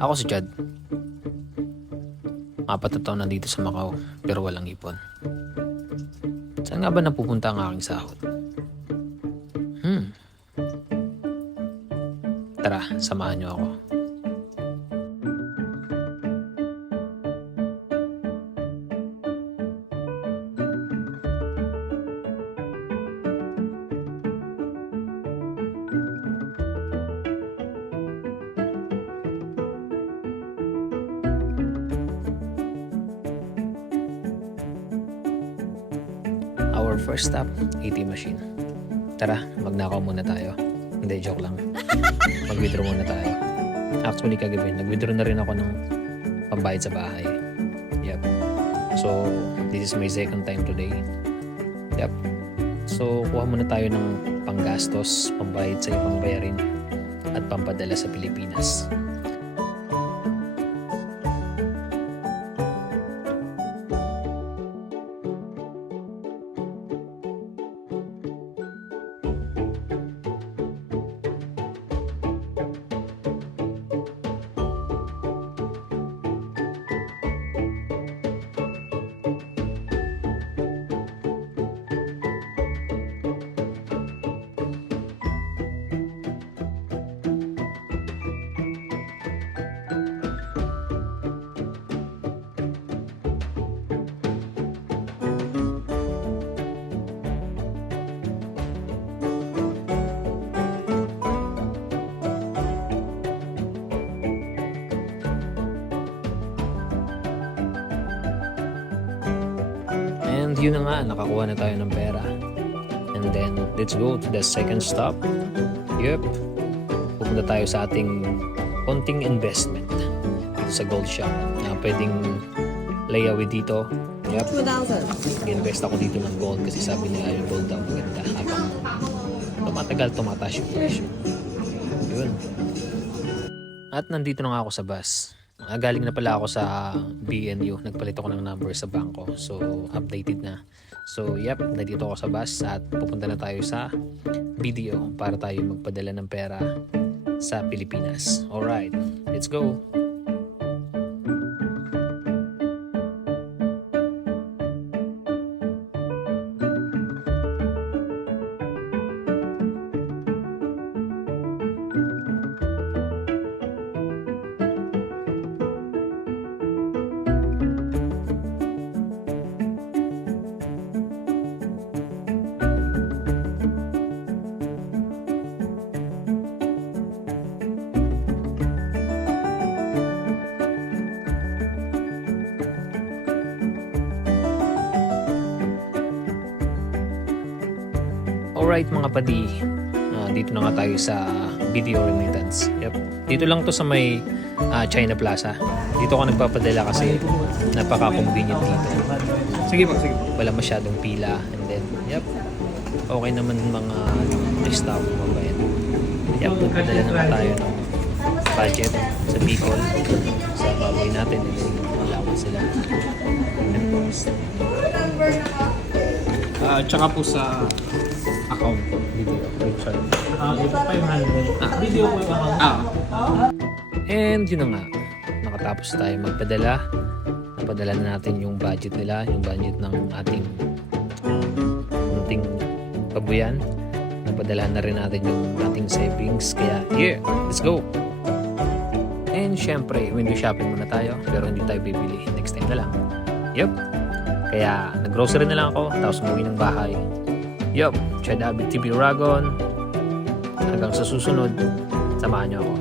Ako si Chad. 4 taon nandito sa Macau pero walang ipon. Saan nga ba napupunta ang aking sahod? Tara, samahan niyo ako. Our first stop, ATM machine. Tara, magnakaw muna tayo. Hindi, joke lang. Mag-withdraw muna tayo. Actually, kagabi, nag-withdraw na rin ako ng pambayad sa bahay. Yep. So, this is my second time today. Yep. So, kuha muna tayo ng panggastos, pambayad sa ibang bayarin, at pampadala sa Pilipinas. And yun na nga, nakakuha na tayo ng pera. And then, let's go to the second stop. Yep. Pupunta tayo sa ating konting investment dito sa gold shop na pwedeng layaway dito. Yep. 2,000. Nag-invest ako dito ng gold kasi sabi nila yung gold daw maganda habang tumatagal, tumataas yung presyo. Yun. At nandito na nga ako sa bus. Galing na pala ako sa BNU. Nagpalit ako ng number sa bangko. So, updated na. So, yep, nandito ako sa bus at pupunta na tayo sa BDO para tayo magpadala ng pera sa Pilipinas. Alright, let's go! Alright mga padi, dito na nga tayo sa BDO Remittance. Yep. Dito lang to sa may China Plaza. Dito ako nagpapadala kasi napaka-convenient dito. Sige po, sige po. Wala masyadong pila. And then, yep, okay naman mga staff mo ba yan. Yep, nagpadala na nga tayo ng budget sa Bicol, sa baboy natin. And then, malaman sila. Tsaka po sa account po, video. Richard. Ito 500. Video po yung account. And yun na nga, nakatapos tayo magpadala. Napadala na natin yung budget nila, yung budget ng ating babuyan. Napadala na rin natin yung ating savings. Kaya, yeah, let's go! And syempre, window shopping muna tayo, pero hindi tayo bibili. Next time na lang. Yup! Kaya, nag-grocery na lang ako, tapos umuwi ng bahay. Yup! Chad Abid TV Uragon. Hanggang sa susunod, samahan niyo ako.